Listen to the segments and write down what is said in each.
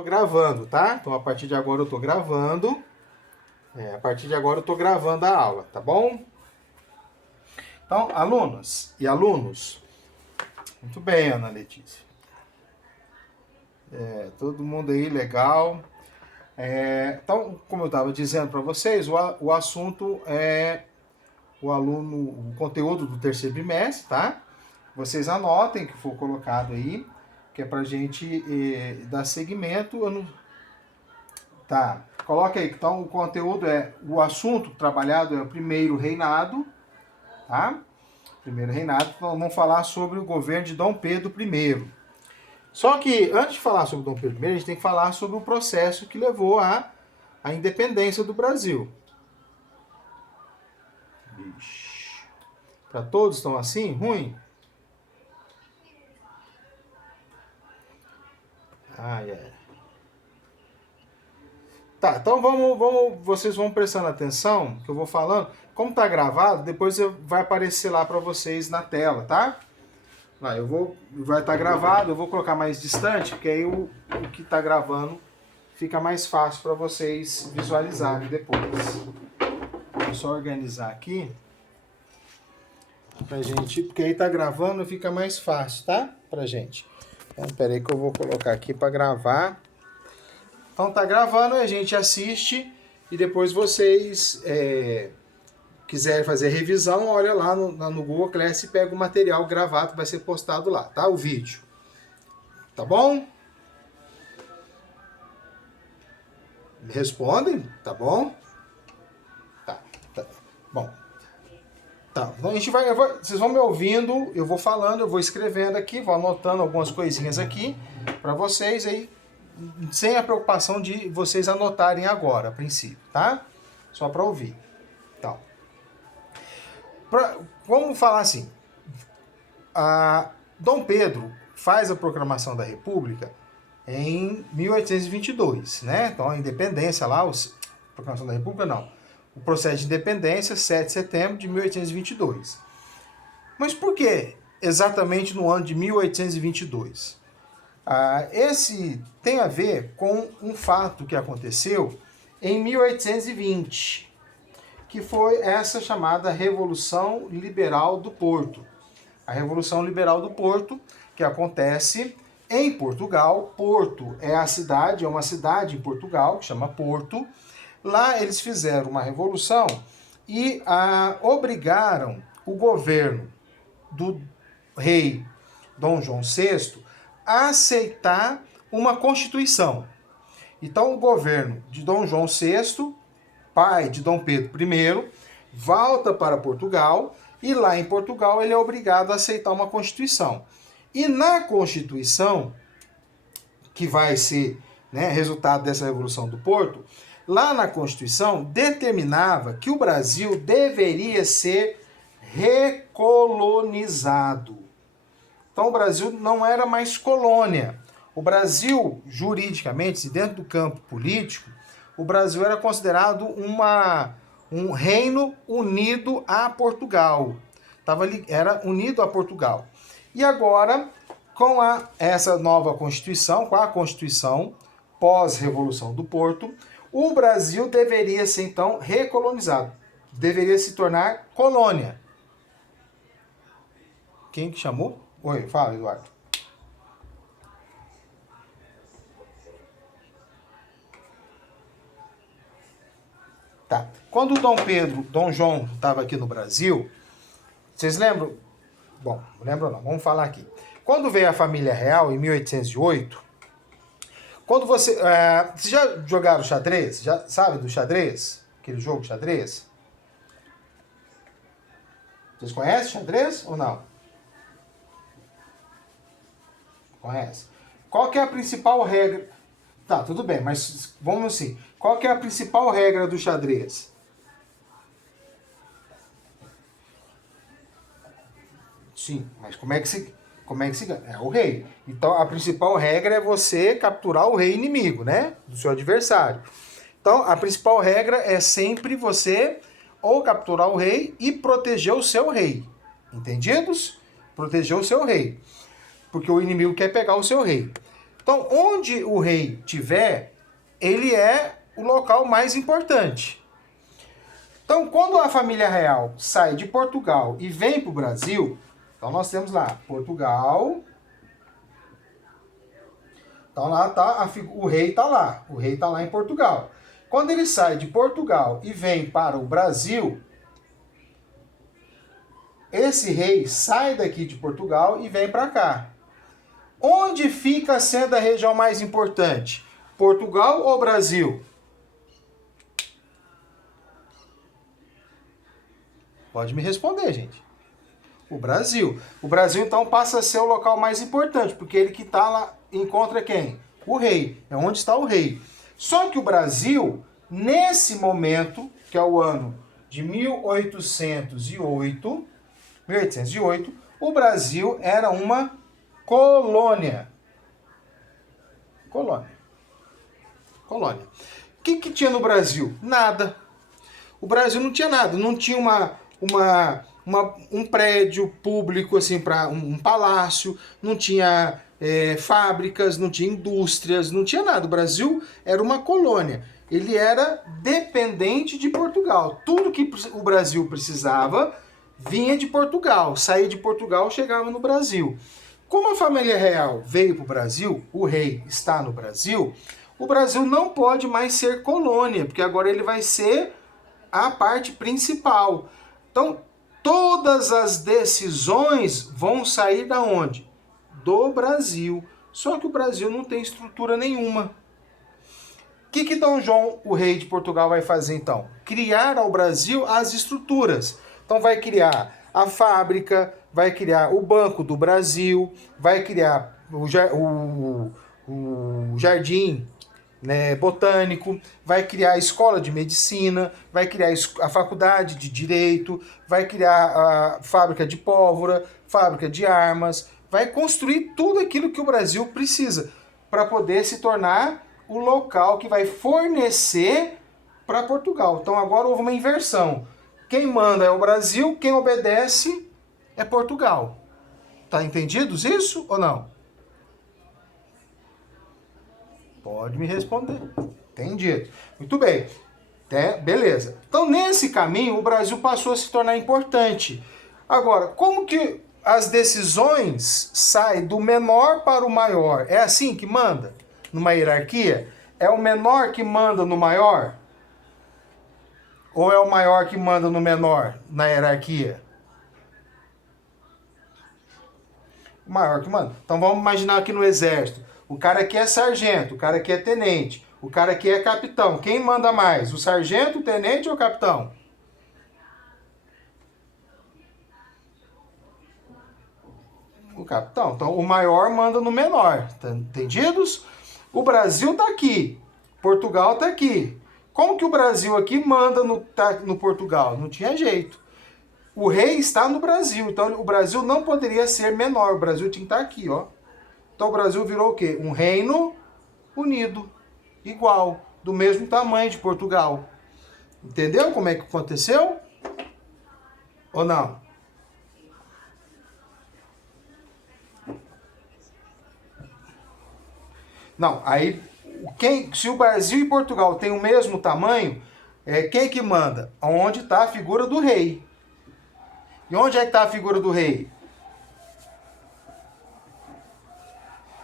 Tô gravando, tá? Então a partir de agora eu tô gravando. A partir de agora eu tô gravando a aula, tá bom? Então, alunas e alunos, muito bem, Ana Letícia. Todo mundo aí, legal. Então, como eu estava dizendo para vocês, o assunto é o conteúdo do terceiro bimestre, tá? Vocês anotem que for colocado aí, que é pra gente dar seguimento. Tá, coloca aí. Então, o conteúdo o assunto trabalhado é o primeiro reinado, tá? Primeiro reinado, então vamos falar sobre o governo de Dom Pedro I. Só que, antes de falar sobre Dom Pedro I, a gente tem que falar sobre o processo que levou à independência do Brasil. Para todos estão assim? Ruim? Tá, então vocês vão prestando atenção que eu vou falando. Como tá gravado, depois vai aparecer lá para vocês na tela, tá? Vai estar gravado, eu vou colocar mais distante, porque aí o que tá gravando fica mais fácil para vocês visualizarem depois. Vou só organizar aqui pra gente, porque aí tá gravando, fica mais fácil, tá? Pra gente. Então, pera aí que eu vou colocar aqui para gravar. Então tá gravando, a gente assiste e depois vocês quiserem fazer revisão, olha lá no Google Class e pega o material gravado que vai ser postado lá, tá? O vídeo. Tá bom? Me respondem? Tá bom? Tá. Bom. Tá, então a gente vocês vão me ouvindo, eu vou falando, eu vou escrevendo aqui, vou anotando algumas coisinhas aqui para vocês aí, sem a preocupação de vocês anotarem agora, a princípio, tá? Só para ouvir. Então, vamos falar assim, Dom Pedro faz a proclamação da República em 1822, né? Então a independência lá, proclamação da República não, o processo de independência, 7 de setembro de 1822. Mas por que exatamente no ano de 1822? Esse tem a ver com um fato que aconteceu em 1820, que foi essa chamada Revolução Liberal do Porto. A Revolução Liberal do Porto, que acontece em Portugal. Porto é uma cidade em Portugal, que chama Porto. Lá eles fizeram uma revolução e obrigaram o governo do rei Dom João VI a aceitar uma constituição. Então o governo de Dom João VI, pai de Dom Pedro I, volta para Portugal e lá em Portugal ele é obrigado a aceitar uma constituição. E na constituição, que vai ser resultado dessa Revolução do Porto, lá na Constituição determinava que o Brasil deveria ser recolonizado. Então o Brasil não era mais colônia. O Brasil, juridicamente, dentro do campo político, o Brasil era considerado um reino unido a Portugal. Era unido a Portugal. E agora, com essa nova Constituição, com a Constituição pós-Revolução do Porto, o Brasil deveria ser, então, recolonizado. Deveria se tornar colônia. Quem que chamou? Oi, fala, Eduardo. Tá. Quando o Dom João estava aqui no Brasil, vocês lembram? Bom, não lembro não, vamos falar aqui. Quando veio a família real, em 1808, vocês já jogaram xadrez? Já sabe do xadrez? Aquele jogo de xadrez? Vocês conhecem xadrez ou não? Conhece? Qual que é a principal regra? Tá, tudo bem, mas vamos assim. Qual que é a principal regra do xadrez? Sim, mas como é que se ganha? É o rei. Então a principal regra é você capturar o rei inimigo, né? Do seu adversário. Então a principal regra é sempre você ou capturar o rei e proteger o seu rei. Entendidos? Proteger o seu rei. Porque o inimigo quer pegar o seu rei. Então, onde o rei tiver, ele é o local mais importante. Então, quando a família real sai de Portugal e vem para o Brasil, então nós temos lá Portugal. Então lá tá o rei está lá. O rei está lá em Portugal. Quando ele sai de Portugal e vem para o Brasil, esse rei sai daqui de Portugal e vem para cá. Onde fica sendo a região mais importante? Portugal ou Brasil? Pode me responder, gente. O Brasil. O Brasil, então, passa a ser o local mais importante, porque ele que está lá encontra quem? O rei. É onde está o rei. Só que o Brasil, nesse momento, que é o ano de 1808, o Brasil era uma colônia. Colônia. O que tinha no Brasil? Nada. O Brasil não tinha nada. Não tinha um prédio público, assim, para um palácio, não tinha fábricas, não tinha indústrias, não tinha nada. O Brasil era uma colônia. Ele era dependente de Portugal. Tudo que o Brasil precisava vinha de Portugal. Saía de Portugal, chegava no Brasil. Como a família real veio para o Brasil, o rei está no Brasil, o Brasil não pode mais ser colônia, porque agora ele vai ser a parte principal. Então, todas as decisões vão sair da onde? Do Brasil. Só que o Brasil não tem estrutura nenhuma. O que Dom João, o rei de Portugal, vai fazer então? Criar ao Brasil as estruturas. Então vai criar a fábrica, vai criar o Banco do Brasil, vai criar o jardim, né, botânico, vai criar a escola de medicina, vai criar a faculdade de direito, vai criar a fábrica de pólvora, fábrica de armas, vai construir tudo aquilo que o Brasil precisa para poder se tornar o local que vai fornecer para Portugal. Então agora houve uma inversão. Quem manda é o Brasil, quem obedece é Portugal. Tá entendido isso ou não? Pode me responder. Entendido. Muito bem. Beleza. Então, nesse caminho, o Brasil passou a se tornar importante. Agora, como que as decisões saem do menor para o maior? É assim que manda? Numa hierarquia? É o menor que manda no maior? Ou é o maior que manda no menor na hierarquia? O maior que manda. Então vamos imaginar aqui no exército. O cara aqui é sargento, o cara aqui é tenente, o cara aqui é capitão. Quem manda mais? O sargento, o tenente ou o capitão? O capitão. Então o maior manda no menor. Tá entendidos? O Brasil tá aqui. Portugal tá aqui. Como que o Brasil aqui manda no Portugal? Não tinha jeito. O rei está no Brasil, então o Brasil não poderia ser menor. O Brasil tinha que estar aqui, ó. Então o Brasil virou o quê? Um reino unido, igual, do mesmo tamanho de Portugal. Entendeu como é que aconteceu? Ou não? Não, aí se o Brasil e Portugal têm o mesmo tamanho, quem que manda? Onde está a figura do rei. E onde é que está a figura do rei?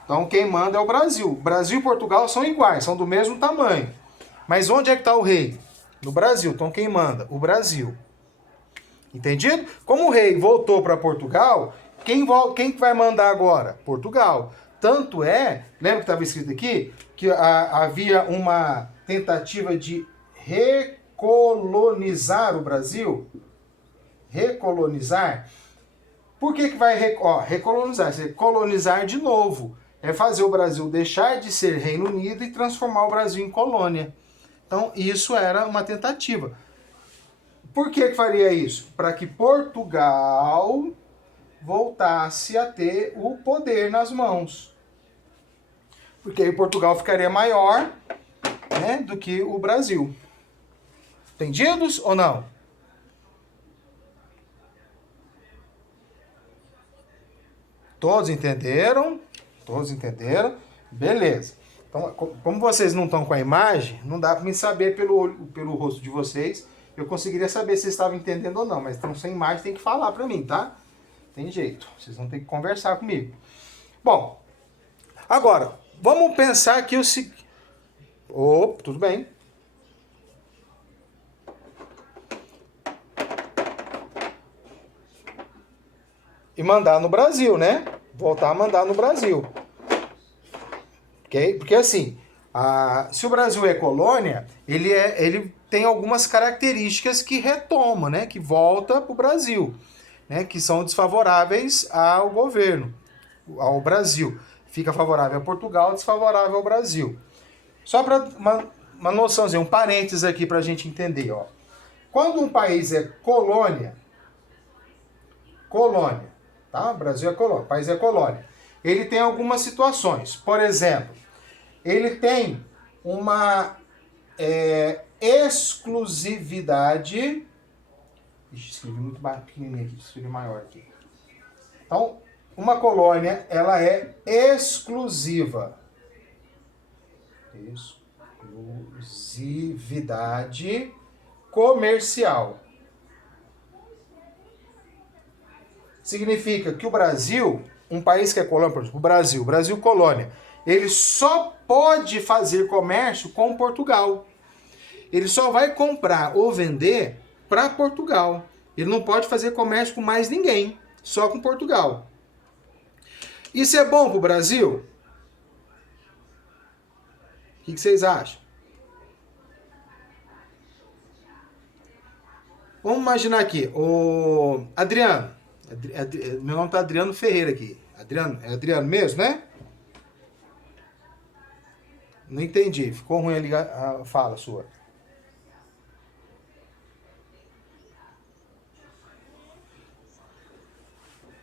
Então quem manda é o Brasil. Brasil e Portugal são iguais, são do mesmo tamanho. Mas onde é que está o rei? No Brasil. Então quem manda? O Brasil. Entendido? Como o rei voltou para Portugal, quem vai mandar agora? Portugal. Tanto lembra que estava escrito aqui? Que havia uma tentativa de recolonizar o Brasil. Recolonizar. Por que vai recolonizar? Colonizar de novo. É fazer o Brasil deixar de ser Reino Unido e transformar o Brasil em colônia. Então, isso era uma tentativa. Por que faria isso? Para que Portugal voltasse a ter o poder nas mãos. Porque aí Portugal ficaria maior, né, do que o Brasil. Entendidos ou não? Todos entenderam? Todos entenderam? Beleza. Então, como vocês não estão com a imagem, não dá para me saber pelo rosto de vocês. Eu conseguiria saber se vocês estavam entendendo ou não, mas estão sem imagem, tem que falar para mim, tá? Tem jeito. Vocês vão ter que conversar comigo. Bom, agora, vamos pensar que o seguinte... tudo bem. E mandar no Brasil, né? Voltar a mandar no Brasil. Okay? Porque assim, se o Brasil é colônia, ele tem algumas características que retoma, né? Que volta para o Brasil, né? Que são desfavoráveis ao governo, ao Brasil. Fica favorável a Portugal, desfavorável ao Brasil. Só para uma noçãozinha, um parênteses aqui para a gente entender. Ó. Quando um país é colônia, tá? O Brasil é colônia, o país é colônia. Ele tem algumas situações. Por exemplo, ele tem uma exclusividade. Ixi, escrevi muito pequenininho aqui, escrevi maior aqui. Então, uma colônia, ela é exclusiva. Exclusividade comercial. Significa que o Brasil, um país que é colônia, por exemplo, o Brasil colônia, ele só pode fazer comércio com Portugal. Ele só vai comprar ou vender para Portugal. Ele não pode fazer comércio com mais ninguém, só com Portugal. Isso é bom para o Brasil? O que vocês acham? Vamos imaginar aqui, o Adriano. Meu nome tá Adriano Ferreira aqui. Adriano, é Adriano mesmo, né? Não entendi. Ficou ruim a fala sua.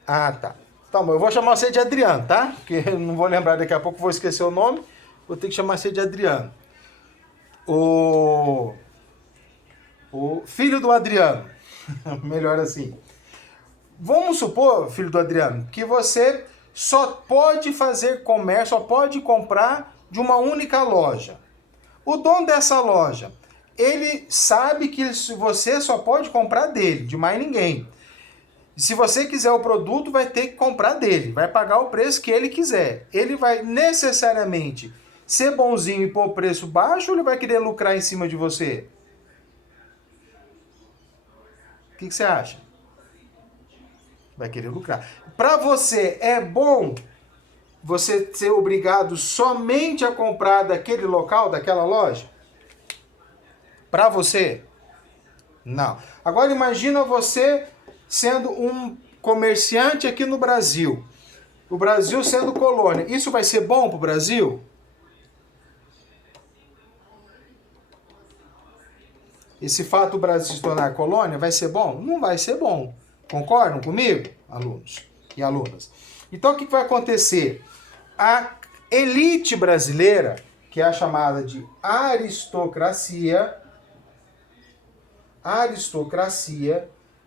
Ah, tá. Então, eu vou chamar você de Adriano, tá? Porque eu não vou lembrar daqui a pouco, vou esquecer o nome. Vou ter que chamar você de Adriano. O filho do Adriano. Melhor assim. Vamos supor, filho do Adriano, que você só pode fazer comércio, só pode comprar de uma única loja. O dono dessa loja, ele sabe que você só pode comprar dele, de mais ninguém. Se você quiser o produto, vai ter que comprar dele, vai pagar o preço que ele quiser. Ele vai necessariamente ser bonzinho e pôr preço baixo ou ele vai querer lucrar em cima de você? O que você acha? Vai querer lucrar. Para você é bom você ser obrigado somente a comprar daquele local, daquela loja? Para você? Não. Agora imagina você sendo um comerciante aqui no Brasil. O Brasil sendo colônia. Isso vai ser bom para o Brasil? Esse fato do Brasil se tornar colônia vai ser bom? Não vai ser bom. Concordam comigo, alunos e alunas? Então, o que vai acontecer? A elite brasileira, que é a chamada de aristocracia,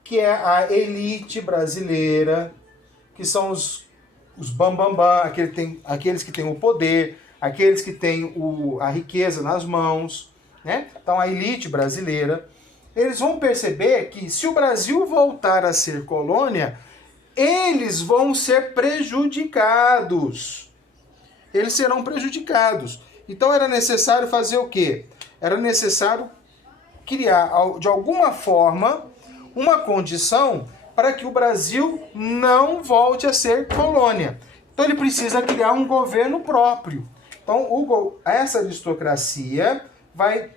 que é a elite brasileira, que são os bambambam, aqueles que têm o poder, aqueles que têm a riqueza nas mãos, né? Então, a elite brasileira, eles vão perceber que se o Brasil voltar a ser colônia, eles vão ser prejudicados. Eles serão prejudicados. Então era necessário fazer o quê? Era necessário criar, de alguma forma, uma condição para que o Brasil não volte a ser colônia. Então ele precisa criar um governo próprio. Então essa aristocracia vai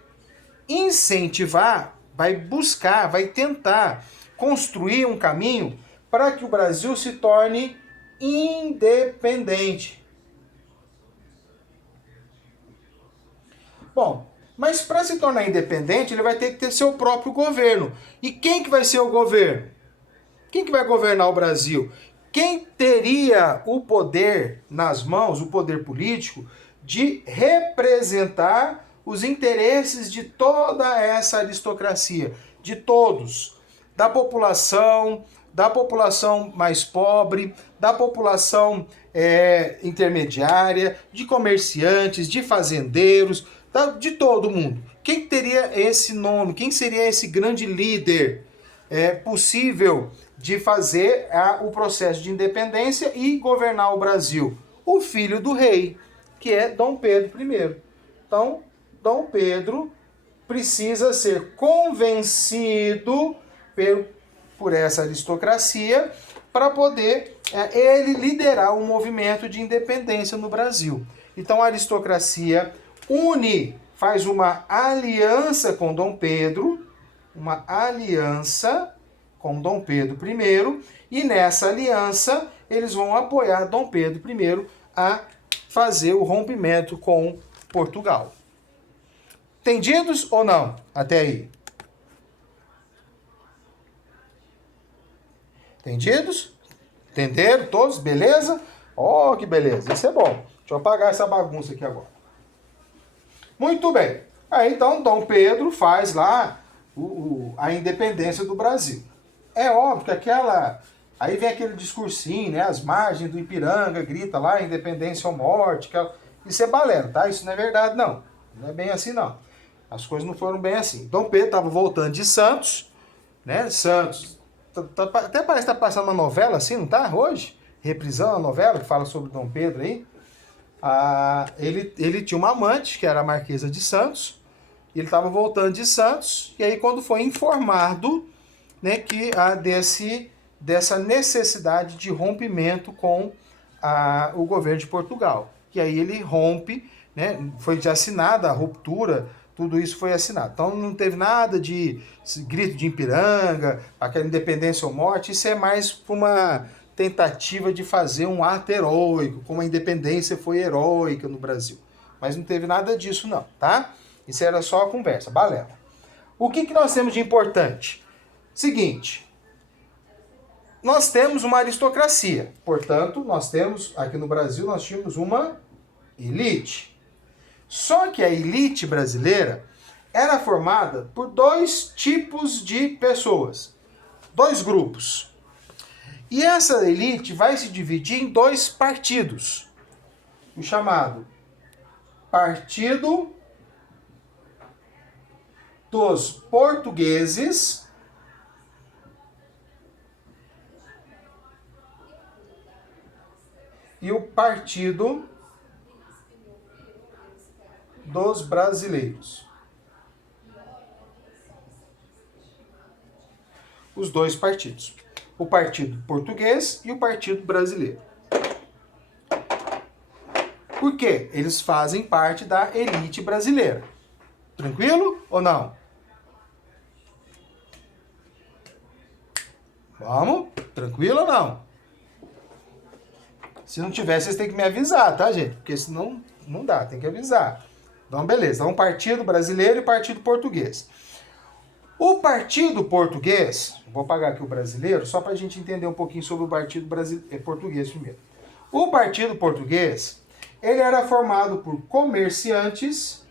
incentivar, vai buscar, vai tentar construir um caminho para que o Brasil se torne independente. Bom, mas para se tornar independente, ele vai ter que ter seu próprio governo. E quem que vai ser o governo? Quem que vai governar o Brasil? Quem teria o poder nas mãos, o poder político, de representar os interesses de toda essa aristocracia, de todos, da população mais pobre, da população intermediária, de comerciantes, de fazendeiros, de todo mundo. Quem teria esse nome? Quem seria esse grande líder possível de fazer o processo de independência e governar o Brasil? O filho do rei, que é Dom Pedro I. Então, Dom Pedro precisa ser convencido por essa aristocracia para poder ele liderar um movimento de independência no Brasil. Então a aristocracia faz uma aliança com Dom Pedro, I, e nessa aliança eles vão apoiar Dom Pedro I a fazer o rompimento com Portugal. Entendidos ou não? Até aí. Entendidos? Entenderam todos? Beleza? Ó, que beleza. Isso é bom. Deixa eu apagar essa bagunça aqui agora. Muito bem. Aí, então, Dom Pedro faz lá a independência do Brasil. É óbvio que aí vem aquele discursinho, né? As margens do Ipiranga, grita lá, independência ou morte. Isso é balela, tá? Isso não é verdade, não. Não é bem assim, não. As coisas não foram bem assim. Dom Pedro estava voltando de Santos, né? Santos. Até parece que tá passando uma novela assim, não tá? Hoje? Reprisando a novela que fala sobre Dom Pedro aí. Ele tinha uma amante, que era a Marquesa de Santos. Ele estava voltando de Santos. E aí, quando foi informado, né, que dessa necessidade de rompimento com o governo de Portugal. E aí ele rompe, né? Foi assinada a ruptura. Tudo isso foi assinado. Então não teve nada de grito de Ipiranga, aquela independência ou morte. Isso é mais uma tentativa de fazer um ato heróico, como a independência foi heróica no Brasil. Mas não teve nada disso não, tá? Isso era só a conversa, balela. O que nós temos de importante? Seguinte, nós temos uma aristocracia. Portanto, aqui no Brasil, nós tínhamos uma elite. Só que a elite brasileira era formada por dois tipos de pessoas, dois grupos. E essa elite vai se dividir em dois partidos, o chamado Partido dos Portugueses e o Partido dos Brasileiros. Os dois partidos. O Partido Português e o Partido Brasileiro. Por quê? Eles fazem parte da elite brasileira. Tranquilo ou não? Vamos? Tranquilo ou não? Se não tiver, vocês têm que me avisar, tá, gente? Porque senão não dá, tem que avisar. Então, beleza. Então, Partido Brasileiro e Partido Português. O Partido Português, vou apagar aqui o brasileiro, só para a gente entender um pouquinho sobre o Partido Português primeiro. O Partido Português, ele era formado por comerciantes,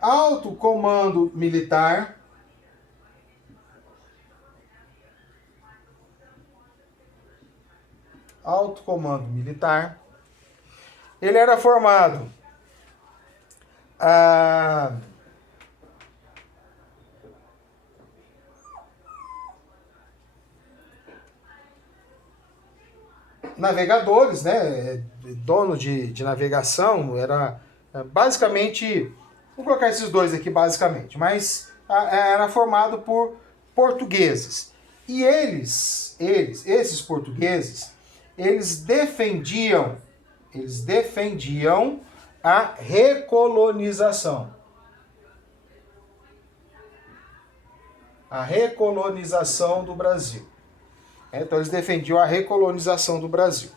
alto comando militar, ele era formado navegadores, né? Dono de navegação, era basicamente, vou colocar esses dois aqui basicamente, mas era formado por portugueses. E esses portugueses, eles defendiam a recolonização. A recolonização do Brasil. Então eles defendiam a recolonização do Brasil.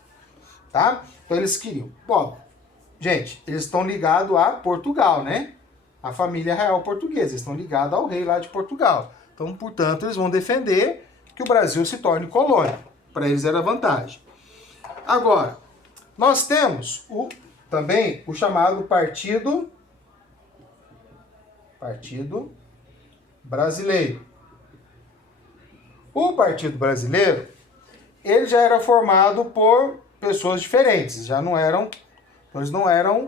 Tá? Então eles queriam. Bom, gente, eles estão ligados a Portugal, né? A família real portuguesa. Eles estão ligados ao rei lá de Portugal. Então, portanto, eles vão defender que o Brasil se torne colônia. Para eles era vantagem. Agora, nós temos também o chamado Partido Brasileiro. O Partido Brasileiro, ele já era formado por pessoas diferentes, eles não eram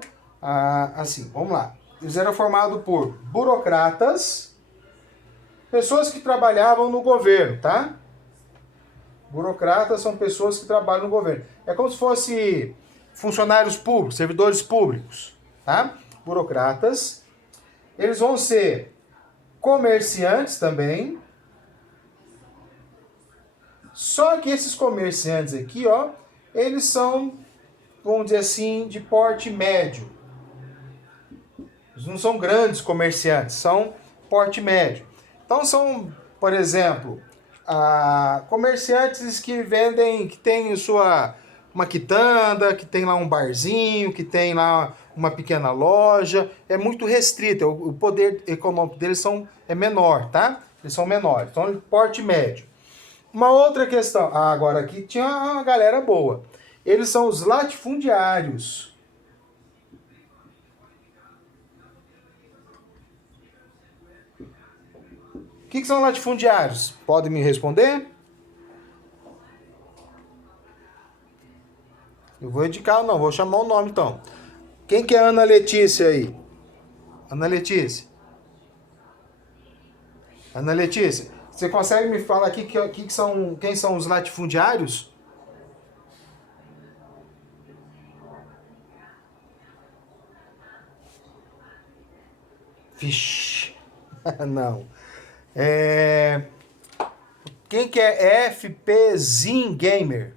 assim, vamos lá. Eles eram formados por burocratas, pessoas que trabalhavam no governo, tá? Burocratas são pessoas que trabalham no governo. É como se fosse funcionários públicos, servidores públicos, tá? Burocratas. Eles vão ser comerciantes também. Só que esses comerciantes aqui, ó, eles são, vamos dizer assim, de porte médio. Eles não são grandes comerciantes, são porte médio. Então são, por exemplo, comerciantes que vendem, que tem uma quitanda, que tem lá um barzinho, que tem lá uma pequena loja. É muito restrito, o poder econômico deles é menor, tá? Eles são menores, então porte médio. Uma outra questão, agora aqui tinha uma galera boa. Eles são os latifundiários. O que são latifundiários? Podem me responder? Eu vou indicar, não, vou chamar o nome então. Quem que é Ana Letícia aí? Ana Letícia. Ana Letícia, você consegue me falar aqui quem são os latifundiários? Vixe, não. Quem que é FP Zin Gamer?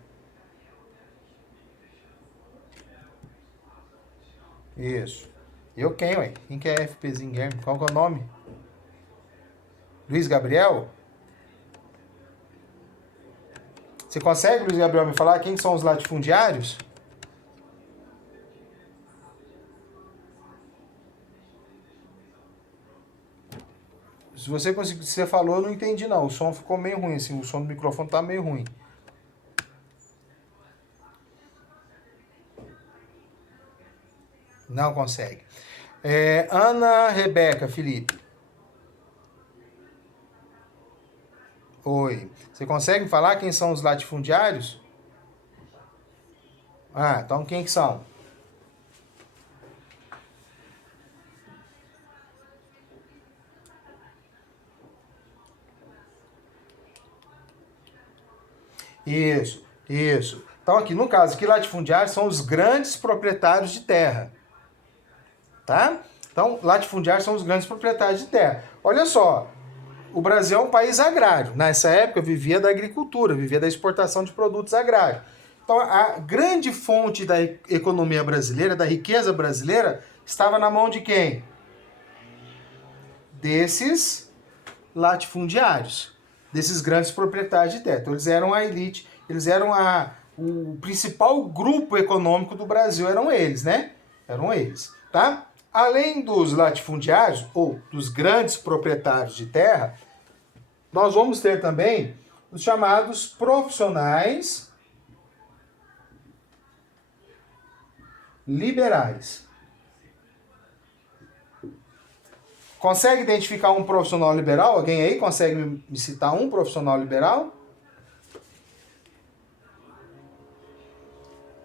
Isso. Eu quem, ué? Quem que é FP Zin Gamer? Qual que é o nome? Luiz Gabriel? Você consegue, Luiz Gabriel, me falar quem são os latifundiários? Se você conseguiu, se você falou, eu não entendi não. O som ficou meio ruim, assim, o som do microfone tá meio ruim. Não consegue. Ana Rebeca, Felipe. Oi. Você consegue me falar quem são os latifundiários? Então quem que são? Isso. Então aqui, no caso, aqui latifundiários são os grandes proprietários de terra. Tá? Então, latifundiários são os grandes proprietários de terra. Olha só, o Brasil é um país agrário. Nessa época vivia da agricultura, vivia da exportação de produtos agrários. Então, a grande fonte da economia brasileira, da riqueza brasileira, estava na mão de quem? Desses latifundiários, desses grandes proprietários de terra. Então, eles eram a elite, eles eram o principal grupo econômico do Brasil, eram eles, né? Eram eles, tá? Além dos latifundiários, ou dos grandes proprietários de terra, nós vamos ter também os chamados profissionais liberais. Consegue identificar um profissional liberal? Alguém aí consegue me citar um profissional liberal?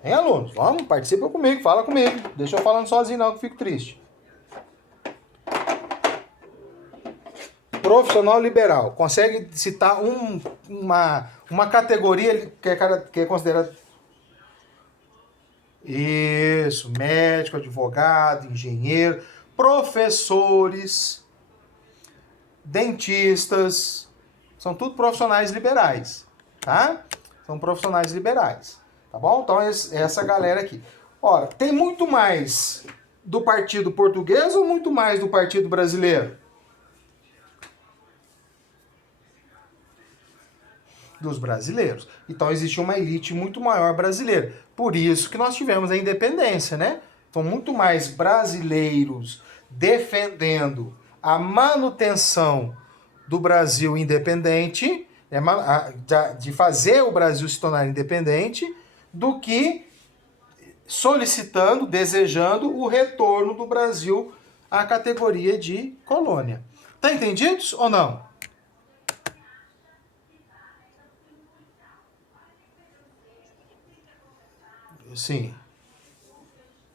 Hein, alunos? Vamos, participa comigo, fala comigo. Deixa eu falando sozinho não, que eu fico triste. Profissional liberal. Consegue citar uma categoria que é considerada... Isso, médico, advogado, engenheiro, professores, dentistas, são tudo profissionais liberais, tá? São profissionais liberais, tá bom? Então, essa galera aqui. Ora, tem muito mais do partido português ou muito mais do partido brasileiro? Dos brasileiros. Então, existe uma elite muito maior brasileira. Por isso que nós tivemos a independência, né? Então, muito mais brasileiros defendendo a manutenção do Brasil independente, né, de fazer o Brasil se tornar independente, do que solicitando, desejando o retorno do Brasil à categoria de colônia. Tá entendidos ou não? Sim.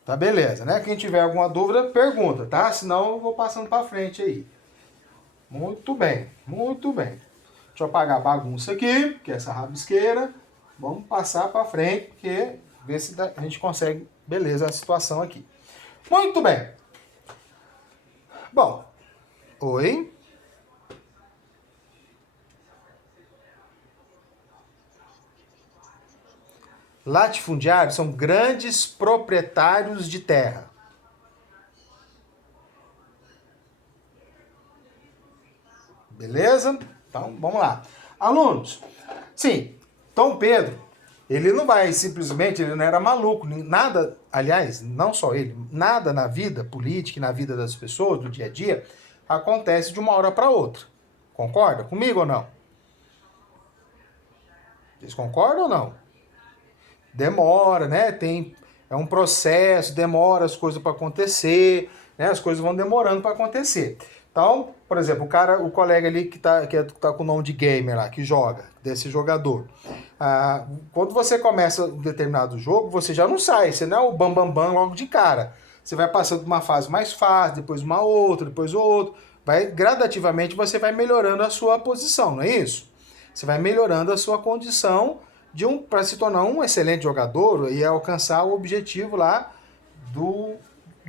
Tá beleza, né? Quem tiver alguma dúvida, pergunta, tá? Senão eu vou passando para frente aí. Muito bem, muito bem. Deixa eu apagar a bagunça aqui, que é essa rabisqueira. Vamos passar para frente, porque ver se a gente consegue, beleza, a situação aqui. Muito bem. Bom, oi. Latifundiários são grandes proprietários de terra. Beleza? Então, vamos lá. Alunos, sim, Dom Pedro, ele não vai simplesmente, ele não era maluco, nada, aliás, não só ele, nada na vida política e na vida das pessoas, do dia a dia, acontece de uma hora para outra. Concorda comigo ou não? Vocês concordam ou não? Demora, né? É um processo, demora as coisas para acontecer, né? As coisas vão demorando para acontecer. Então, por exemplo, o colega ali que tá com o nome de gamer lá, que joga, desse jogador. Quando você começa um determinado jogo, você já não sai, você não é o bam logo de cara. Você vai passando uma fase mais fácil, depois uma outra, depois outra. Gradativamente você vai melhorando a sua posição, não é isso? Você vai melhorando a sua condição para se tornar um excelente jogador e alcançar o objetivo lá do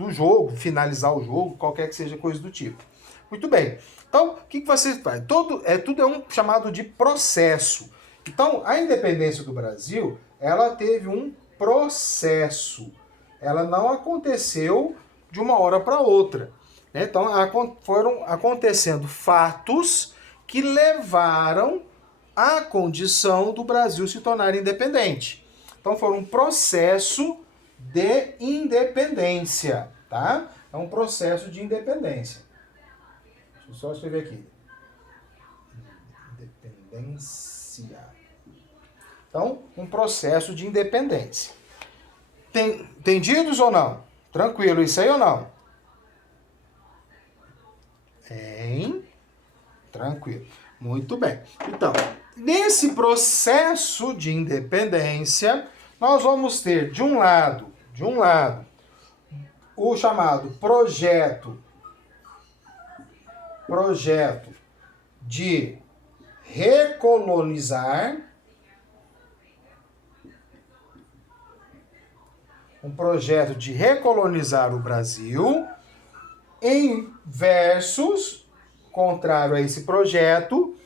jogo, finalizar o jogo, qualquer que seja coisa do tipo. Muito bem. Então, o que você faz? Tudo é um chamado de processo. Então, a independência do Brasil, ela teve um processo. Ela não aconteceu de uma hora para outra. Né? Então, foram acontecendo fatos que levaram à condição do Brasil se tornar independente. Então, foi um processo de independência, tá? É um processo de independência. Deixa eu só escrever aqui. Independência. Então, um processo de independência. Entendidos ou não? Tranquilo, isso aí ou não? Tranquilo. Muito bem. Então, nesse processo de independência, nós vamos ter, de um lado, o chamado projeto de recolonizar, um projeto de recolonizar o Brasil, em versus, contrário a esse projeto,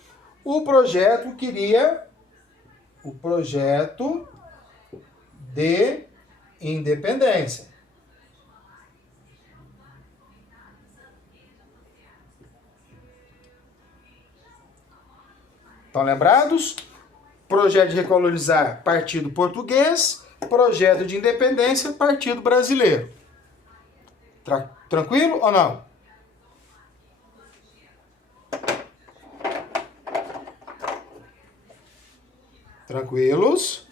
o projeto de independência. Estão lembrados? Projeto de recolonizar, partido português. Projeto de independência, partido brasileiro. Tranquilo ou não? Tranquilos?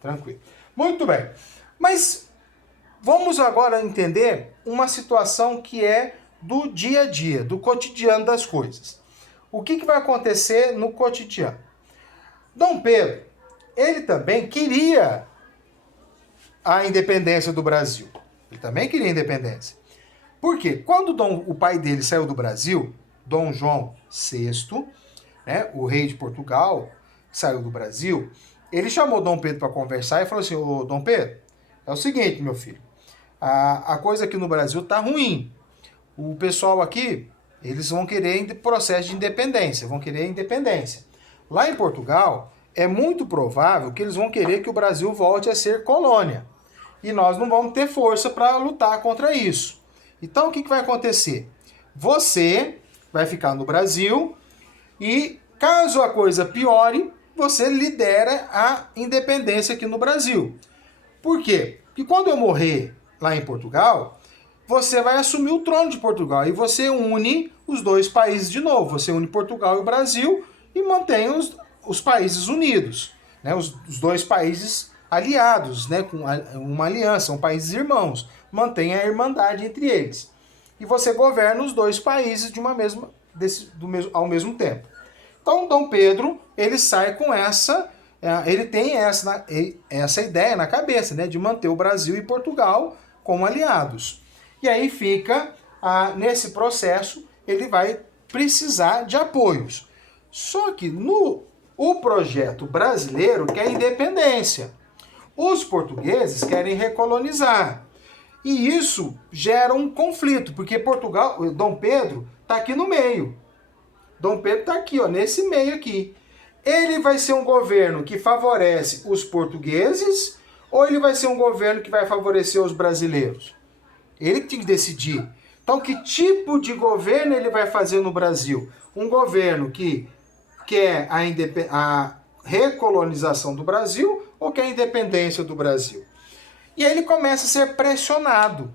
Tranquilo. Muito bem. Mas vamos agora entender uma situação que é do dia a dia, do cotidiano das coisas. O que vai acontecer no cotidiano? Dom Pedro, ele também queria a independência do Brasil. Ele também queria a independência. Por quê? Quando o pai dele saiu do Brasil, Dom João VI, né, o rei de Portugal, saiu do Brasil, ele chamou Dom Pedro para conversar e falou assim: ô Dom Pedro, é o seguinte, meu filho, a coisa aqui no Brasil tá ruim. O pessoal aqui, eles vão querer processo de independência, vão querer independência. Lá em Portugal, é muito provável que eles vão querer que o Brasil volte a ser colônia. E nós não vamos ter força para lutar contra isso. Então, o que vai acontecer? Você vai ficar no Brasil e, caso a coisa piore, você lidera a independência aqui no Brasil. Por quê? Porque quando eu morrer lá em Portugal, você vai assumir o trono de Portugal e você une os dois países de novo. Você une Portugal e o Brasil e mantém os países unidos, né? Os dois países aliados, né? Com uma aliança, são países irmãos. Mantém a irmandade entre eles. e você governa os dois países ao mesmo tempo. Então, Dom Pedro, ele sai com ele tem essa ideia na cabeça, né, de manter o Brasil e Portugal como aliados. E aí fica, nesse processo, ele vai precisar de apoios. Só que o projeto brasileiro quer independência. Os portugueses querem recolonizar. E isso gera um conflito, porque Dom Pedro está aqui no meio. Dom Pedro está aqui, ó, nesse meio aqui. Ele vai ser um governo que favorece os portugueses ou ele vai ser um governo que vai favorecer os brasileiros? Ele que tem que decidir. Então, que tipo de governo ele vai fazer no Brasil? Um governo que quer a recolonização do Brasil ou quer a independência do Brasil? E aí ele começa a ser pressionado.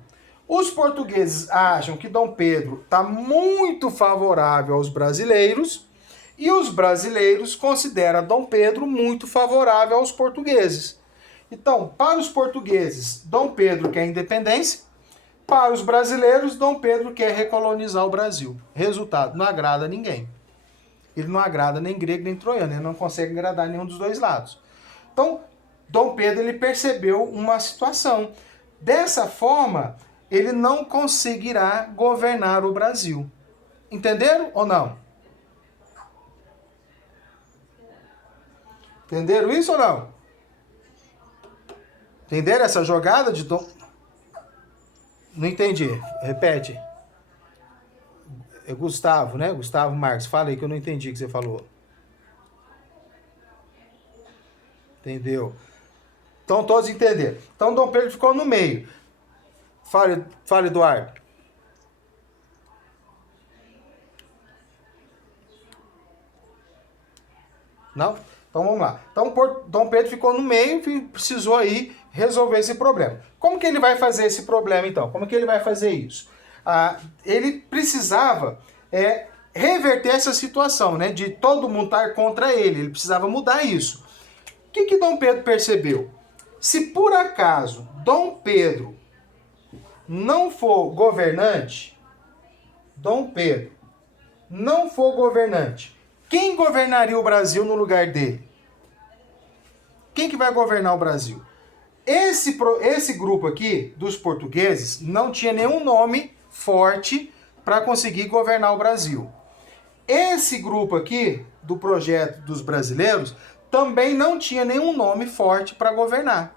Os portugueses acham que Dom Pedro está muito favorável aos brasileiros e os brasileiros consideram Dom Pedro muito favorável aos portugueses. Então, para os portugueses, Dom Pedro quer independência. Para os brasileiros, Dom Pedro quer recolonizar o Brasil. Resultado, não agrada ninguém. Ele não agrada nem grego nem troiano, ele não consegue agradar nenhum dos dois lados. Então, Dom Pedro ele percebeu uma situação. Dessa forma, ele não conseguirá governar o Brasil. Entenderam ou não? Entenderam isso ou não? Entenderam essa jogada de Dom... Não entendi. Repete. É Gustavo, né? Gustavo Marques. Fala aí que eu não entendi o que você falou. Entendeu? Então todos entenderam. Então Dom Pedro ficou no meio. Fala, Eduardo. Não? Então vamos lá. Então Dom Pedro ficou no meio e precisou aí resolver esse problema. Como que ele vai fazer esse problema então? Como que ele vai fazer isso? Ele precisava reverter essa situação, né, de todo mundo estar contra ele. Ele precisava mudar isso. O que Dom Pedro percebeu? Se por acaso Dom Pedro não for governante, quem governaria o Brasil no lugar dele? Quem que vai governar o Brasil? Esse grupo aqui, dos portugueses, não tinha nenhum nome forte para conseguir governar o Brasil. Esse grupo aqui, do projeto dos brasileiros, também não tinha nenhum nome forte para governar.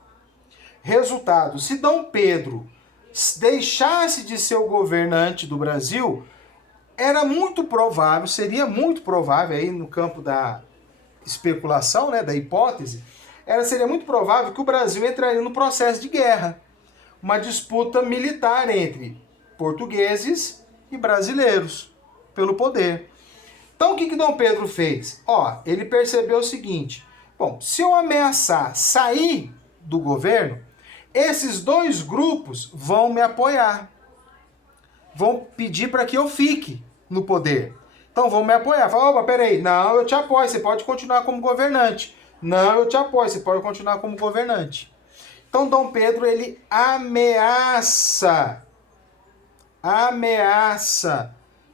Resultado, se Dom Pedro deixasse de ser o governante do Brasil, seria muito provável, aí no campo da especulação, né, da hipótese, seria muito provável que o Brasil entraria no processo de guerra, uma disputa militar entre portugueses e brasileiros pelo poder. Então o que Dom Pedro fez? Ele percebeu o seguinte: bom, se eu ameaçar sair do governo, esses dois grupos vão me apoiar, vão pedir para que eu fique no poder. Então vão me apoiar. Fala, opa, peraí, não, eu te apoio, você pode continuar como governante. Não, eu te apoio, você pode continuar como governante. Então Dom Pedro, ele ameaça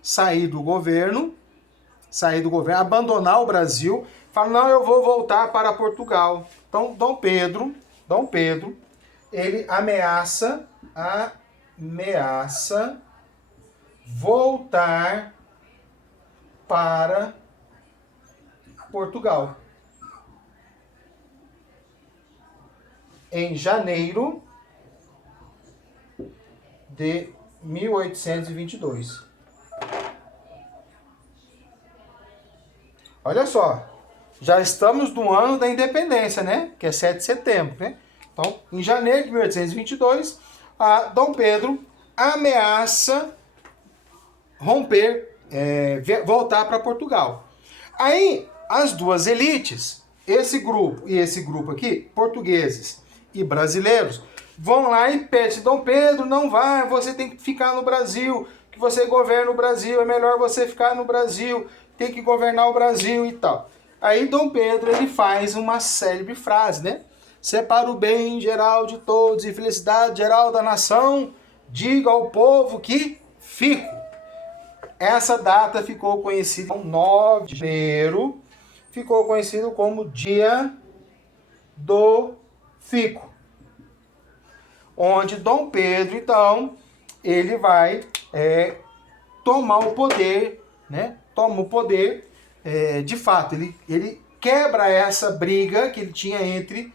sair do governo, abandonar o Brasil, fala, não, eu vou voltar para Portugal. Então Dom Pedro, ele ameaça voltar para Portugal. Em janeiro de 1822. Olha só, já estamos no ano da independência, né? Que é 7 de setembro, né? Então, em janeiro de 1822, Dom Pedro ameaça voltar para Portugal. Aí, as duas elites, esse grupo aqui, portugueses e brasileiros, vão lá e pedem, Dom Pedro, não vai, você tem que ficar no Brasil, que você governa o Brasil, é melhor você ficar no Brasil, tem que governar o Brasil e tal. Aí Dom Pedro, ele faz uma célebre frase, né? Se é para o bem geral de todos e felicidade geral da nação, diga ao povo que Fico. Essa data ficou conhecida como 9 de janeiro, ficou conhecido como Dia do Fico, onde Dom Pedro, então, ele vai tomar o poder, né? Toma o poder, de fato, ele quebra essa briga que ele tinha entre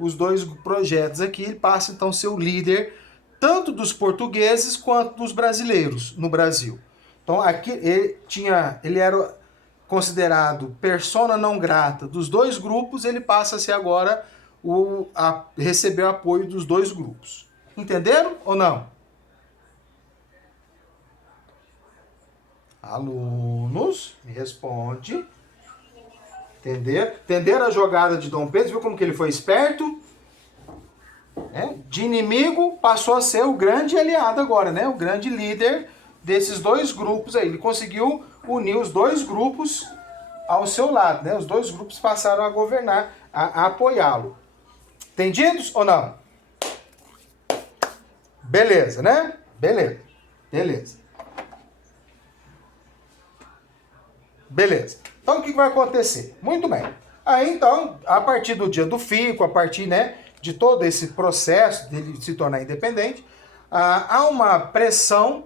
os dois projetos aqui, ele passa então a ser o líder tanto dos portugueses quanto dos brasileiros no Brasil. Então aqui ele era considerado persona não grata dos dois grupos, ele passa a ser agora receber o apoio dos dois grupos. Entenderam ou não? Alunos, me responde. Entenderam a jogada de Dom Pedro? Viu como que ele foi esperto? De inimigo passou a ser o grande aliado agora, né? O grande líder desses dois grupos aí. Ele conseguiu unir os dois grupos ao seu lado, né? Os dois grupos passaram a governar, a apoiá-lo. Entendidos ou não? Beleza, né? Beleza. Então, o que vai acontecer? Muito bem. Aí, então, a partir do dia do Fico, a partir, né, de todo esse processo dele se tornar independente, há uma pressão,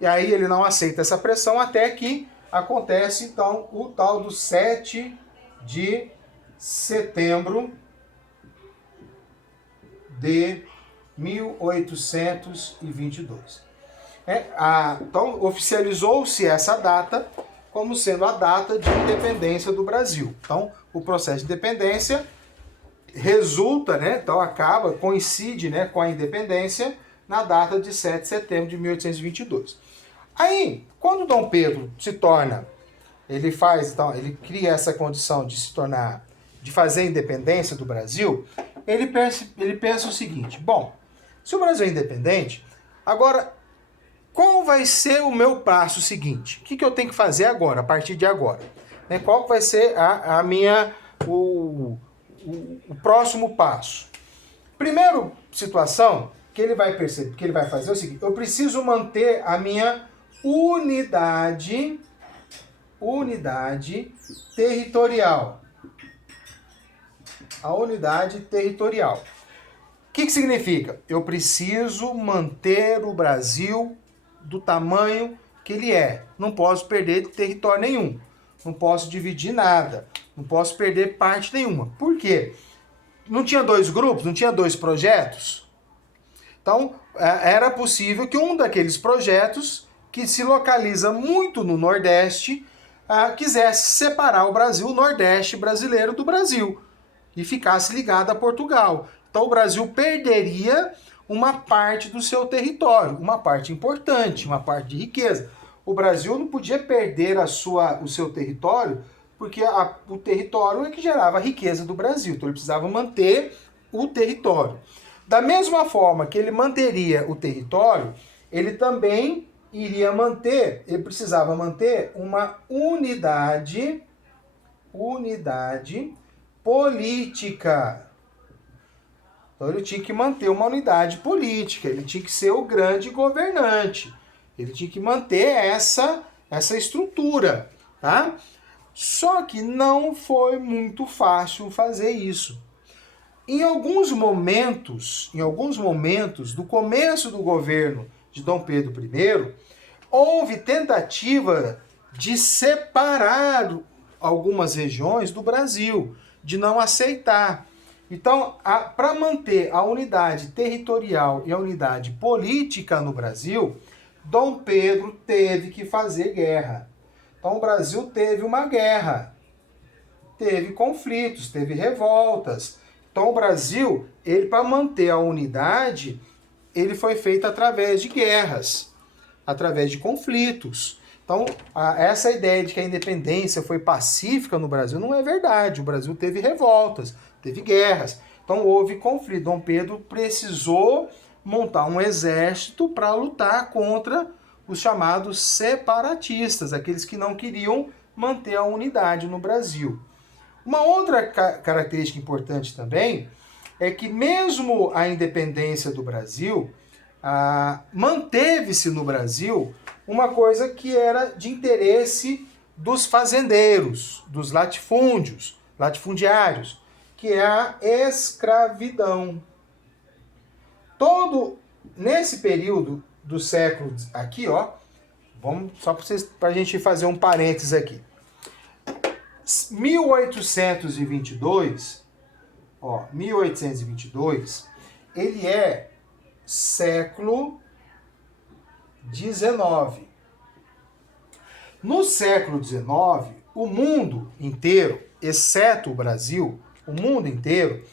e aí ele não aceita essa pressão, até que acontece, então, o tal do 7 de setembro de 1822. Então, oficializou-se essa data como sendo a data de independência do Brasil. Então, o processo de independência resulta, né, então coincide, né, com a independência na data de 7 de setembro de 1822. Aí, quando Dom Pedro se torna, ele cria essa condição de se tornar, de fazer a independência do Brasil, ele pensa o seguinte: bom, se o Brasil é independente, agora qual vai ser o meu passo seguinte? O que eu tenho que fazer agora, a partir de agora? Qual vai ser o próximo passo? Primeira situação que ele vai perceber, que ele vai fazer é o seguinte: eu preciso manter a minha unidade territorial. A unidade territorial. O que significa? Eu preciso manter o Brasil do tamanho que ele é. Não posso perder território nenhum. Não posso dividir nada. Não posso perder parte nenhuma. Por quê? Não tinha dois grupos? Não tinha dois projetos? Então, era possível que um daqueles projetos, que se localiza muito no Nordeste, quisesse separar o Brasil, o Nordeste brasileiro, do Brasil, e ficasse ligado a Portugal. Então, o Brasil perderia uma parte do seu território, uma parte importante, uma parte de riqueza. O Brasil não podia perder o seu território, porque o território é que gerava a riqueza do Brasil. Então ele precisava manter o território. Da mesma forma que ele manteria o território, ele também ele precisava manter uma unidade política. Então ele tinha que manter uma unidade política, ele tinha que ser o grande governante, ele tinha que manter essa estrutura, tá? Só que não foi muito fácil fazer isso. Em alguns momentos do começo do governo de Dom Pedro I, houve tentativa de separar algumas regiões do Brasil, de não aceitar. Então, para manter a unidade territorial e a unidade política no Brasil, Dom Pedro teve que fazer guerra. Então, o Brasil teve uma guerra, teve conflitos, teve revoltas. Então, o Brasil, para manter a unidade, ele foi feito através de guerras, através de conflitos. Então, essa ideia de que a independência foi pacífica no Brasil não é verdade. O Brasil teve revoltas, teve guerras. Então, houve conflito. Dom Pedro precisou montar um exército para lutar contra os chamados separatistas, aqueles que não queriam manter a unidade no Brasil. Uma outra característica importante também é que mesmo a independência do Brasil, manteve-se no Brasil uma coisa que era de interesse dos fazendeiros, dos latifúndios, latifundiários, que é a escravidão. Todo nesse período do século aqui, ó, vamos só para a gente fazer um parênteses aqui. 1822, ó, 1822, ele é século XIX. No século XIX, o mundo inteiro, exceto o Brasil, o mundo inteiro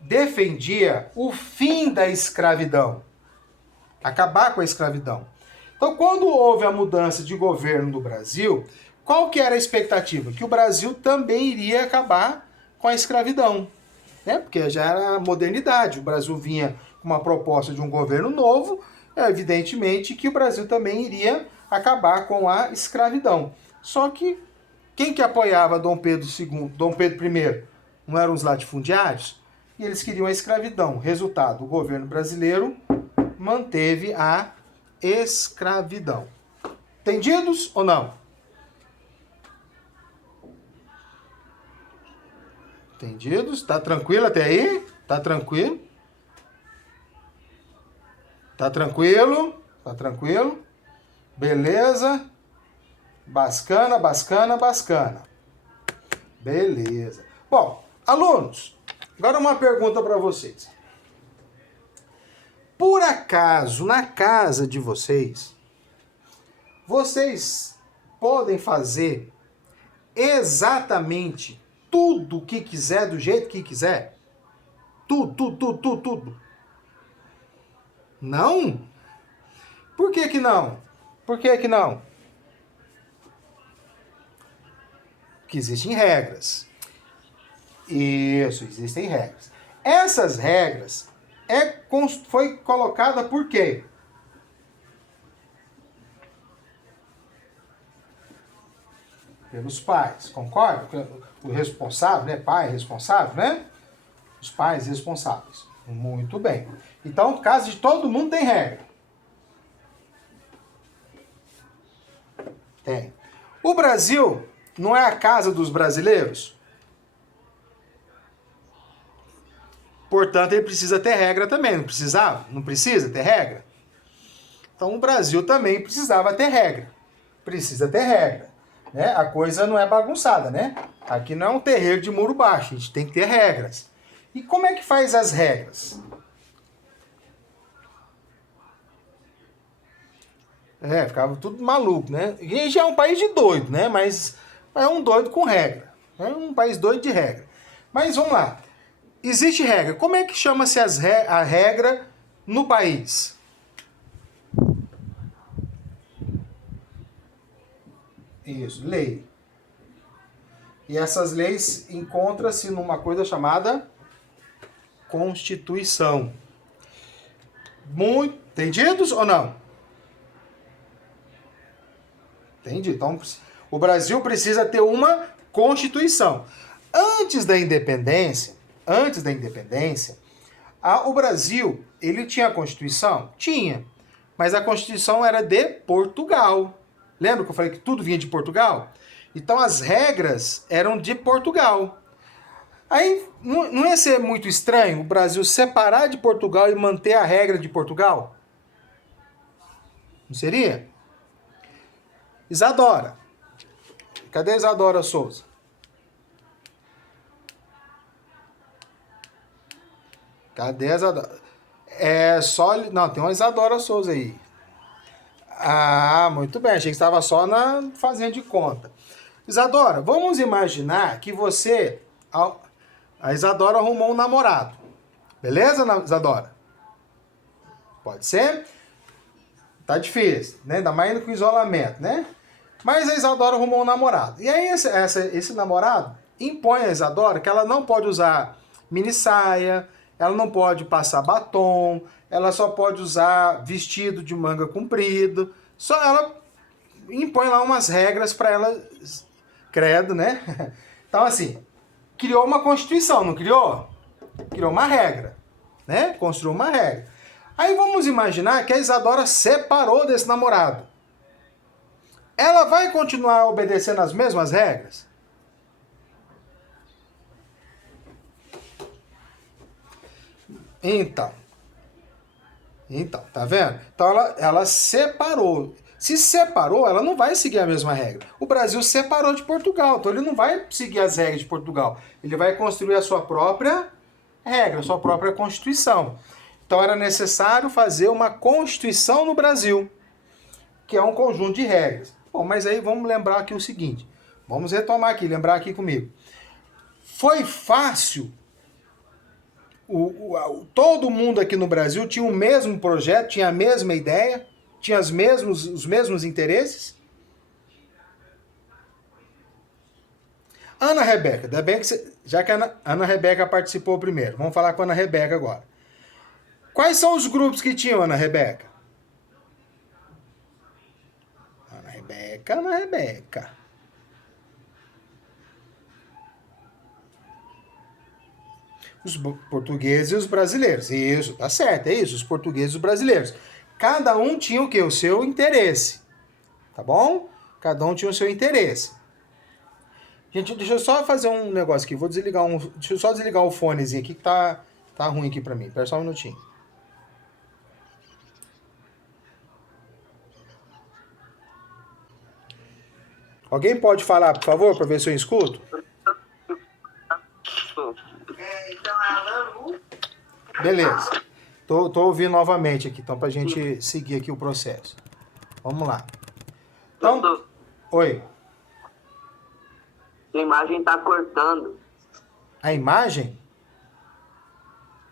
defendia o fim da escravidão, acabar com a escravidão. Então, quando houve a mudança de governo no Brasil, qual que era a expectativa? Que o Brasil também iria acabar com a escravidão, né? Porque já era a modernidade, o Brasil vinha com uma proposta de um governo novo, evidentemente que o Brasil também iria acabar com a escravidão. Só que quem que apoiava Dom Pedro II, Dom Pedro I? Não eram os latifundiários? E eles queriam a escravidão. Resultado, o governo brasileiro manteve a escravidão. Entendidos ou não? Entendidos? Tá tranquilo até aí? Tá tranquilo? Tá tranquilo? Tá tranquilo? Beleza? Bascana, bascana, bascana. Beleza. Bom, alunos, agora uma pergunta para vocês. Por acaso, na casa de vocês, vocês podem fazer exatamente tudo o que quiser, do jeito que quiser? Tudo. Não? Por que que não? Por que que não? Porque existem regras. Isso, existem regras. Essas regras foi colocada por quê? Pelos pais, concorda? O responsável, né? Pai responsável, né? Os pais responsáveis. Muito bem. Então, no caso de todo mundo tem regra. Tem. O Brasil não é a casa dos brasileiros? Portanto, ele precisa ter regra também, não precisava? Não precisa ter regra? Então, o Brasil também precisava ter regra. Precisa ter regra. Né? A coisa não é bagunçada, né? Aqui não é um terreiro de muro baixo, a gente tem que ter regras. E como é que faz as regras? Ficava tudo maluco, né? E já é um país de doido, né? Mas é um doido com regra. É um país doido de regra. Mas vamos lá. Existe regra. Como é que chama-se a regra no país? Isso, lei. E essas leis encontram-se numa coisa chamada Constituição. Muito entendidos ou não? Entendi. Então, o Brasil precisa ter uma Constituição. Antes da independência, o Brasil, ele tinha a Constituição? Tinha. Mas a Constituição era de Portugal. Lembra que eu falei que tudo vinha de Portugal? Então as regras eram de Portugal. Aí não ia ser muito estranho o Brasil separar de Portugal e manter a regra de Portugal? Não seria? Isadora. Cadê a Isadora Souza? Cadê a Isadora? Não, tem uma Isadora Souza aí. Ah, muito bem. Achei que estava só na fazenda de conta. Isadora, vamos imaginar que você... A Isadora arrumou um namorado. Beleza, Isadora? Pode ser? Tá difícil, né? Ainda mais com isolamento, né? Mas a Isadora arrumou um namorado. E aí esse namorado impõe a Isadora que ela não pode usar mini saia, ela não pode passar batom, ela só pode usar vestido de manga comprido. Só ela impõe lá umas regras para ela, credo, né? Então assim, criou uma Constituição, não criou? Criou uma regra, né? Construiu uma regra. Aí vamos imaginar que a Isadora separou desse namorado. ela vai continuar obedecendo as mesmas regras? Então, tá vendo? Então ela separou. Se separou, ela não vai seguir a mesma regra. O Brasil separou de Portugal, então ele não vai seguir as regras de Portugal. Ele vai construir a sua própria regra, a sua própria Constituição. Então era necessário fazer uma Constituição no Brasil, que é um conjunto de regras. Bom, mas aí vamos lembrar aqui o seguinte. Vamos retomar aqui, lembrar aqui comigo. Foi fácil. Todo mundo aqui no Brasil tinha o mesmo projeto, tinha a mesma ideia, tinha os mesmos interesses? Ana Rebeca, ainda bem que já que a Ana Rebeca participou primeiro, vamos falar com a Ana Rebeca agora. Quais são os grupos que tinham, Ana Rebeca? Ana Rebeca. Os portugueses e os brasileiros. Isso, tá certo, é isso, os portugueses e os brasileiros. Cada um tinha o quê? O seu interesse. Tá bom? Cada um tinha o seu interesse. Gente, deixa eu só fazer um negócio aqui. Deixa eu só desligar o fonezinho aqui que tá ruim aqui pra mim. Espera só um minutinho. Alguém pode falar, por favor, para ver se eu escuto? Beleza. Tô ouvindo novamente aqui, então, pra gente seguir aqui o processo. Vamos lá. Então, oi. A imagem tá cortando. A imagem?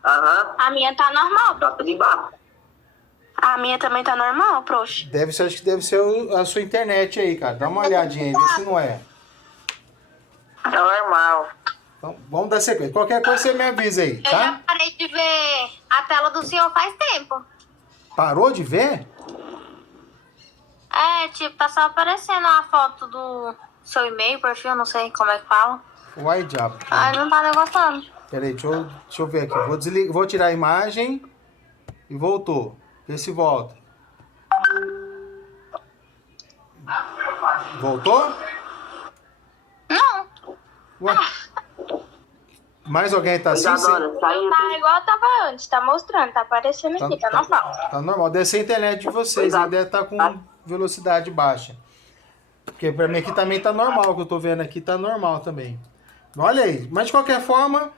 Aham. A minha tá normal. Tá tudo embaixo. A minha também tá normal, proxa. Acho que deve ser a sua internet aí, cara. Dá uma olhadinha aí, vê se não é. Tá normal. Então, vamos dar sequência. Qualquer coisa você me avisa aí, Eu já tá? parei de ver a tela do senhor faz tempo. Parou de ver? É, tipo, tá só aparecendo a foto do seu e-mail, perfil, não sei como é que fala. Uai, diabo. Ai, não tá negociando. Peraí, deixa eu ver aqui. Vou tirar a imagem e voltou. Vê se volta. Voltou? Não, Ué? Mais alguém tá assim? Isadora, saiu. tá igual tava antes, tá mostrando, tá aparecendo aqui, tá normal. Tá normal. Deve ser a internet de vocês, aí deve estar com velocidade baixa. Porque pra mim aqui também tá normal, o que eu tô vendo aqui tá normal também. Olha aí, mas de qualquer forma,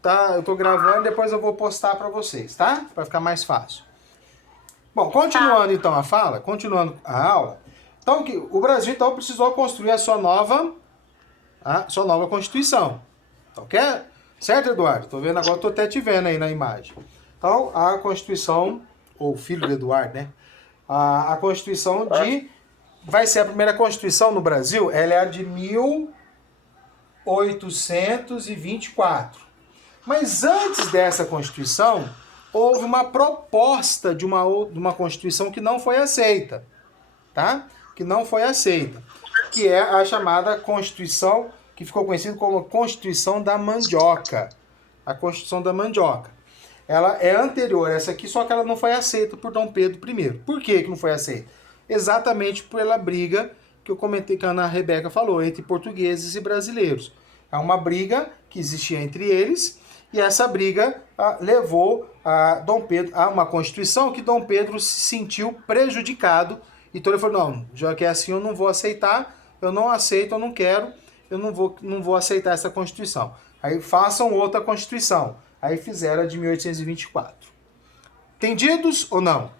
tá, eu tô gravando, depois eu vou postar pra vocês, tá? Pra ficar mais fácil. Bom, continuando então a fala, continuando a aula. Então, o Brasil então precisou construir a sua nova Constituição. Então, certo, Eduardo? Tô vendo agora, tô até te vendo aí na imagem. Então, a Constituição, ou filho do Eduardo, né? A Constituição vai ser a primeira Constituição no Brasil, ela é a de 1824. Mas antes dessa Constituição, houve uma proposta de uma Constituição que não foi aceita, tá? Que não foi aceita, que é a chamada Constituição, que ficou conhecida como Constituição da Mandioca. A Constituição da Mandioca. Ela é anterior a essa aqui, só que ela não foi aceita por Dom Pedro I. Por que não foi aceita? Exatamente pela briga que eu comentei, que a Ana Rebeca falou, entre portugueses e brasileiros. É uma briga que existia entre eles, e essa briga levou a Dom Pedro a uma Constituição que Dom Pedro se sentiu prejudicado. Então ele falou, não, já que é assim eu não vou aceitar, eu não aceito, eu não quero, eu não vou aceitar essa Constituição. Aí façam outra Constituição. Aí fizeram a de 1824. Entendidos ou não?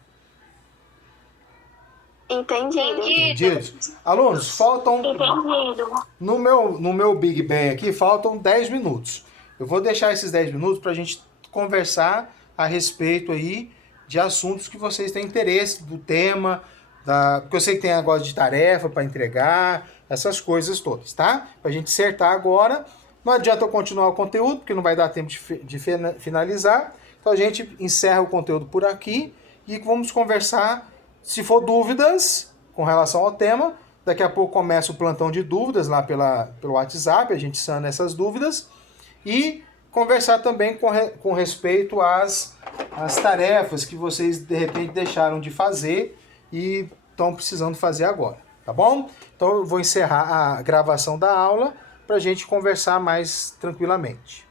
Entendidos. Alunos, faltam... Entendido. No meu Big Bang aqui, faltam 10 minutos. Eu vou deixar esses 10 minutos para a gente conversar a respeito aí de assuntos que vocês têm interesse, do tema, porque eu sei que tem negócio de tarefa para entregar, essas coisas todas, tá? Para a gente acertar agora. Não adianta eu continuar o conteúdo, porque não vai dar tempo de finalizar. Então a gente encerra o conteúdo por aqui e vamos conversar. Se for dúvidas com relação ao tema, daqui a pouco começa o plantão de dúvidas lá pelo WhatsApp, a gente sana essas dúvidas. E conversar também com respeito às tarefas que vocês de repente deixaram de fazer e estão precisando fazer agora. tá bom? Então eu vou encerrar a gravação da aula para a gente conversar mais tranquilamente.